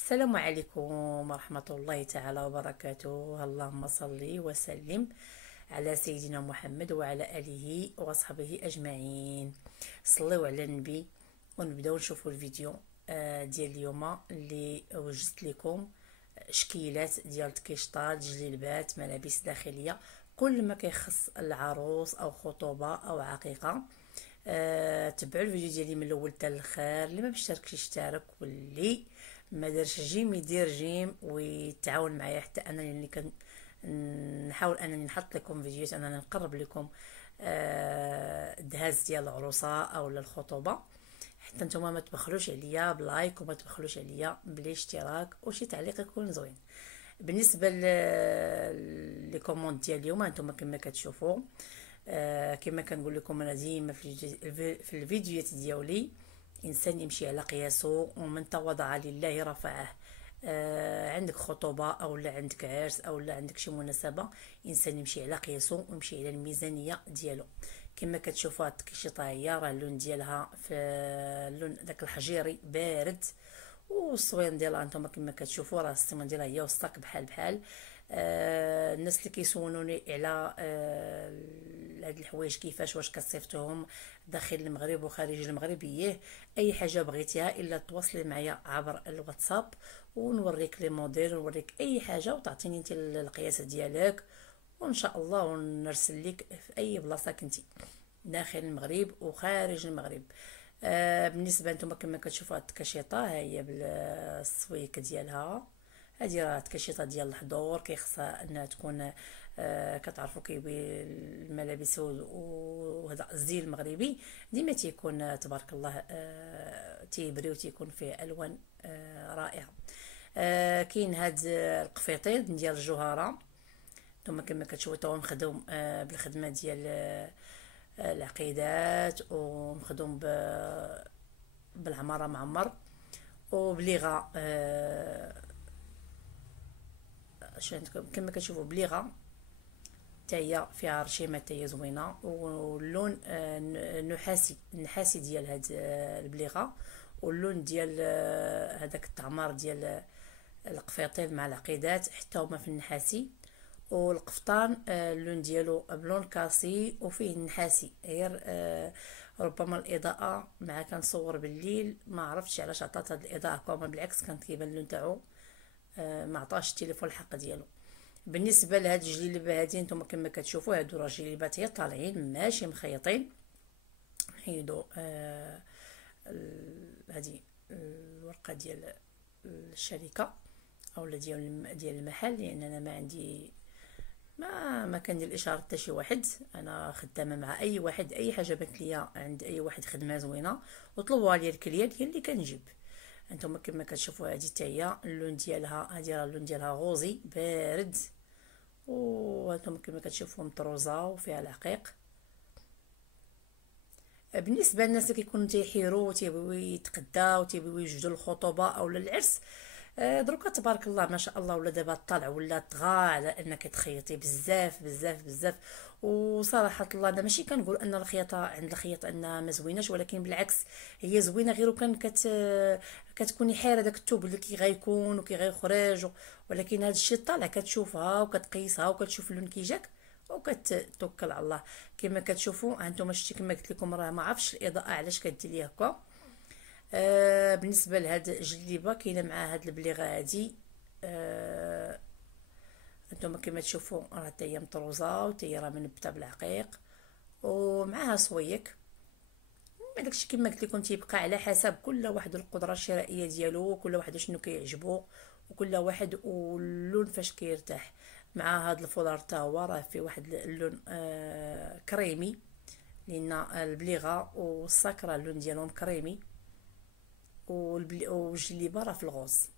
السلام عليكم ورحمة الله تعالى وبركاته. اللهم صل وسلم على سيدنا محمد وعلى آله وصحبه أجمعين. صلوا على النبي ونبداو نشوفوا الفيديو ديال اليوم اللي وجدت لكم شكيلات ديال تكيشطات، جليلبات، ملابس داخلية، كل ما كيخص العروس او خطوبة او عقيقة. تبعوا الفيديو ديالي من الاول حتى الاخر. اللي ما مشتركش يشترك، واللي ما دارش جيم يدير جيم ويتعاون معايا حتى انا اللي نحاول انني نحط لكم فيديوهات، انني نقرب لكم الدهاز ديال العروسه او الخطوبه. حتى نتوما ما تبخلوش عليا بلايك وما تبخلوش عليا بالاشتراك وشي تعليق يكون زوين. بالنسبه لي كوموند ديال اليوم، انتم كما كتشوفوا كما كنقول لكم انا ديما في الفيديوهات ديالي، انسان يمشي على قياسه، ومن تواضع لله رفعه. عندك خطوبه او لا عندك عرس او لا عندك شي مناسبه، انسان يمشي على قياسه ويمشي على الميزانيه ديالو. كما كتشوفوا هاد الكشيطه هي راه اللون ديالها في اللون داك الحجيري بارد، والصوين ديالها انتم كما كتشوفوا راه السيمون ديالها هي وسطك بحال بحال. الناس اللي كيسولوني على هاد الحوايج كيفاش، واش كتصيفطوهم داخل المغرب وخارج المغرب، اي حاجه بغيتيها الا تواصلي معايا عبر الواتساب ونوريك لي موديل، ونوريك اي حاجه وتعطيني انت القياس ديالك، وان شاء الله ونرسل لك في اي بلاصه كنتي داخل المغرب وخارج المغرب. بالنسبه نتوما كما كتشوفوا هاد الكشيطه هي بالسويك ديالها. هذه راه الكشيطه ديال الحضور، كيخصها انها تكون كتعرفوا كيبي الملابس وهذا الزي المغربي ديما تيكون تبارك الله تيبري وتيكون فيه الوان رائعه. كاين هاد القفيطين ديال الجوهره، نتوما كما كتشوفوا تا هو مخدوم بالخدمه ديال العقيدات، ومخدوم بالعماره معمر وبليغه. كما كتشوفوا بليغه حتى هي فيها رشيمه حتى هي زوينه، واللون النحاسي ديال هاد البليغه، واللون ديال هذاك التعمار ديال القفيطين مع العقيدات حتى هما في النحاسي. والقفطان اللون ديالو بلون كاسي وفيه النحاسي غير ربما الاضاءه مع كنصور بالليل ما عرفتش علاش عطات هاد الاضاءه كما، بالعكس كان كيبان اللون تاعو ما عطاش التليفون الحق ديالو. بالنسبه لهاد الجليبه هادي نتوما كما كتشوفوا هادو راه جليبات هي طالعين ماشي مخيطين. حيدوا هادي الورقه ديال الشركه او ديال المحل، لان انا ما عندي ما كندير الاشاره حتى شي واحد. انا خدامه مع اي واحد، اي حاجه بانت ليا عند اي واحد خدمه زوينه وطلبوها لي الكليات هي اللي كنجيب. انتم كما كتشوفوا هذه حتى هي اللون ديالها، هذه راه اللون ديالها غوزي بارد، وانتم كما كتشوفوا مطروزه وفيها العقيق. بالنسبه للناس اللي كيكونوا تيحيروا تيبغيو يتقداو تيبغيو يوجدوا الخطوبه او العرس، دروكا تبارك الله ما شاء الله ولا دابا طالع ولا طغى على انك تخيطي بزاف بزاف بزاف. وصراحه الله انا ماشي كنقول ان الخياطه عند الخياط انها ما زويناش، ولكن بالعكس هي زوينه، غير وكان كتكوني حيره داك الثوب اللي كي غيكون وكي غيخرج. ولكن هذا الشيء طالع كتشوفها وكتقيسها وكتشوف اللون كي جاك وكتوكل على الله. كما كتشوفوا هانتوما شتي كما قلت لكم راه ما عرفتش الاضاءه علاش كدير هكا. بالنسبه لهاد الجليبه كاينه مع هاد البليغه هادي. انتم كما تشوفوا راه حتى هي مطروزه وحتى هي راه منبته بالعقيق ومعها صويك. داكشي كما قلت لكم تيبقى على حسب كل واحد القدره الشرائيه ديالو، وكل واحد شنو كيعجبو، وكل واحد واللون فاش كيرتاح. مع هاد الفولار تا هو راه فيه واحد اللون كريمي، لان البليغه والصاك اللون ديالهم كريمي، والجليبه راه في الغوص.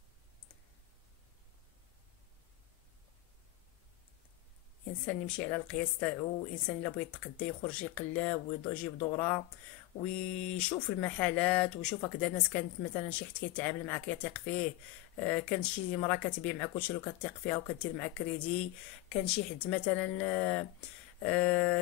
انسان يمشي على القياس تاعو، انسان الا بغى يتقدى يخرج يقلب ويجيب دوره ويشوف المحلات ويشوف هكذا ناس كانت مثلا شي حد كيتعامل معاك يثيق فيه. كان شي مرا كتبيع معاك كلشي وكتثيق فيها وكدير معاك كريدي. كان شي حد مثلا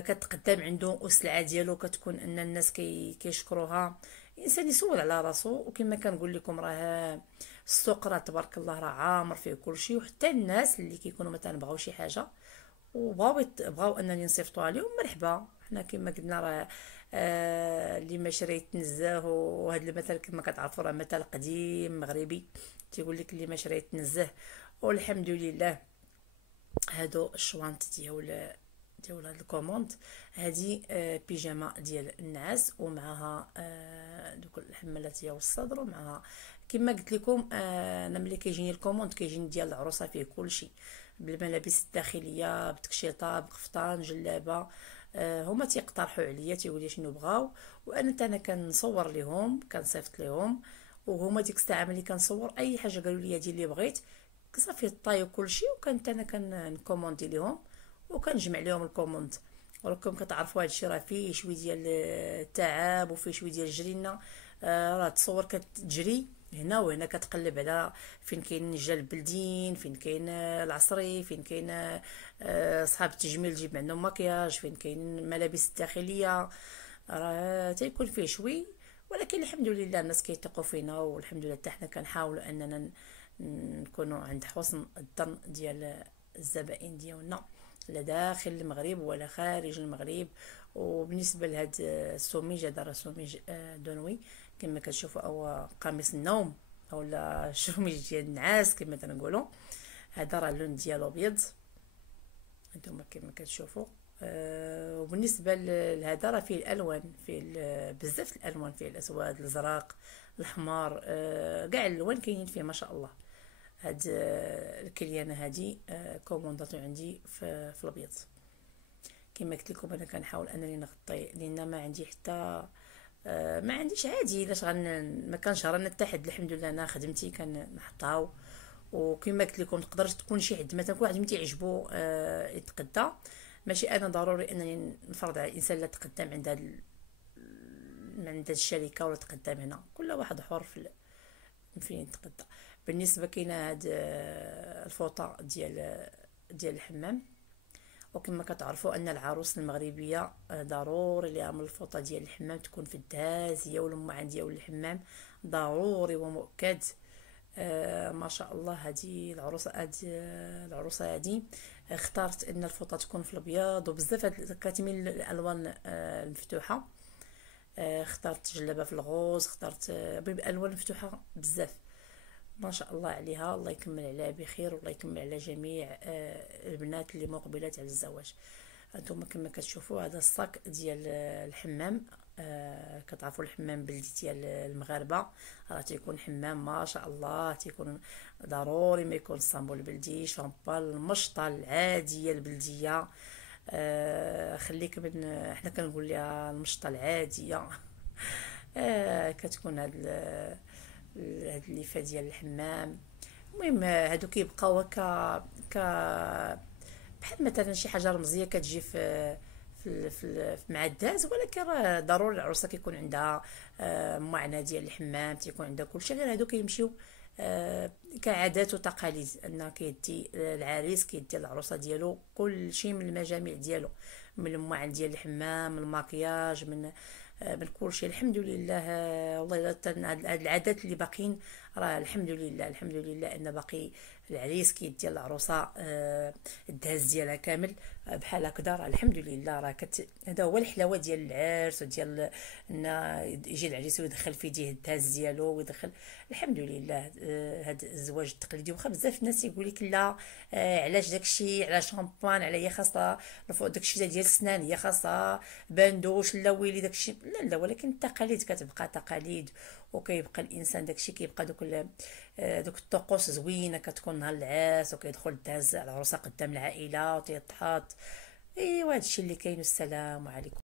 كتقدم عنده والسلعه ديالو كتكون ان الناس كيشكروها. الانسان يسول على راسو. وكما كنقول لكم راه السوق راه تبارك الله راه عامر فيه كل شيء. وحتى الناس اللي كيكونوا مثلا بغاو شي حاجه بغاو انني نصيفطوها لهم، مرحبا. حنا كما قلنا راه اللي ما شرا يتنزه. وهذا المثل كما كتعرفوا راه مثل قديم مغربي تيقول لك اللي ما شرا يتنزه. والحمد لله هادو الشوانط ديال هاد الكوموند. هادي بيجاما ديال النعاس ومعها دوك الحمالات ديال الصدر، ومعها كما قلت لكم انا ملي كيجيني الكوموند كيجيني ديال العروسه فيه كلشي، بالملابس الداخليه، بتكشيطه، بقفطان، جلابه. هما تيقترحوا عليا تيقولوا شنو بغاو، وانا حتى انا كنصور ليهم كنصيفط ليهم. وهما ديك الساعه ملي كنصور اي حاجه قالوا لي هادي اللي بغيت صافي الطاي وكلشي، وكنت انا كنكوموندي ليهم وكنجمع لهم الكوموند. وراكم كتعرفوا هادشي راه فيه شويه ديال التعب وفيه شويه ديال الجرينه. راه تصور كتجري هنا وهنا كتقلب على فين كاين الجال بلدين، فين كاين العصري، فين كاين صحاب التجميل تجيب عندهم مكياج، فين كاين الملابس الداخليه. راه تيكون فيه شوي، ولكن الحمد لله الناس كيثقوا فينا، والحمد لله حتى حنا كنحاولوا اننا نكونوا عند حسن الظن ديال الزبائن ديالنا، لا داخل المغرب ولا خارج المغرب. وبالنسبه لهاد السوميج، هذا راه سوميج دونوي كما كتشوفوا، او قميص النوم، او لا شوميج ديال النعاس كما تنقولوا. هذا راه اللون ديالو ابيض هانتوما كما كتشوفوا. وبالنسبه لهذا راه فيه الالوان، فيه بزاف الالوان، فيه الاسود، الازرق، الاحمر، كاع الالوان كاينين فيه ما شاء الله. هاد الكليانه هادي كومونداتو عندي في الابيض. كما قلت لكم انا كنحاول انني نغطي، لان ما عندي حتى ما عنديش عادي علاش ما كانش رانا التحد. الحمد لله انا خدمتي كنحطها. وكما قلت لكم تقدر تكون شي حد مثلا كل واحد متي يعجبو يتقدى، ماشي انا ضروري انني نفرض على الانسان لا تقدم عند الشركه ولا تقدم هنا، كل واحد حر فين يتقدى. بالنسبه كاينه هاد الفوطه ديال الحمام. وكما كتعرفوا ان العروس المغربيه ضروري لها من الفوطه ديال الحمام تكون في الدهازيه والمعان ديال الحمام، ضروري ومؤكد. ما شاء الله هذه العروسه هذه اختارت ان الفوطه تكون في الابيض، وبزاف كتميل الالوان المفتوحه. اختارت جلابه في الغوز، اختارت بالوان مفتوحه بزاف. ما شاء الله عليها، الله يكمل عليها بخير، والله يكمل على جميع البنات اللي مقبلات على الزواج. هانتوما كما كتشوفوا هذا الصاك ديال الحمام. كتعرفوا الحمام بلدي ديال المغاربه راه تيكون حمام ما شاء الله، تيكون ضروري ما يكون الصامبول بلدي، شامبال، المشطه العاديه البلديه. خليك من احنا كنقول لها المشطه العاديه. كتكون هاد الليفه ديال الحمام. المهم هادو كيبقاو ك بحال مثلا شي حاجه رمزيه كتجي مع الداز، ولكن راه ضروري العروسه كيكون عندها معنى ديال الحمام، تيكون عندها كلشي. غير هادو كيمشيو كعادات وتقاليد، ان كيدي العريس كيدي العروسه ديالو كل شيء من المجامع ديالو، من المعن ديال الحمام، من المكياج، من كل شيء. الحمد لله. والله هاد العادات اللي باقيين راه الحمد لله، الحمد لله ان باقي العريس كيدي العروسه الدهز ديالها كامل بحال هكذا. راه الحمد لله. راه هذا هو الحلاوه ديال العرس وديال ان يجي العريس ويدخل في يديه الدهز ديالو ويدخل. الحمد لله. هذا الزواج التقليدي واخا بزاف الناس يقول لك لا علاش داكشي، على شامبان، على هي خاصه داكشي ديال السنان، هي خاصه باندوش، لا ويلي داكشي. لا لا، ولكن التقاليد كتبقى تقاليد، وكيبقى الانسان داكشي كيبقى دوك الطقوس زوينه. كتكون نهار العرس وكيدخل الدهز العروسه قدام العائله وتيطحط. ايوا هادشي اللي كاين. والسلام عليكم.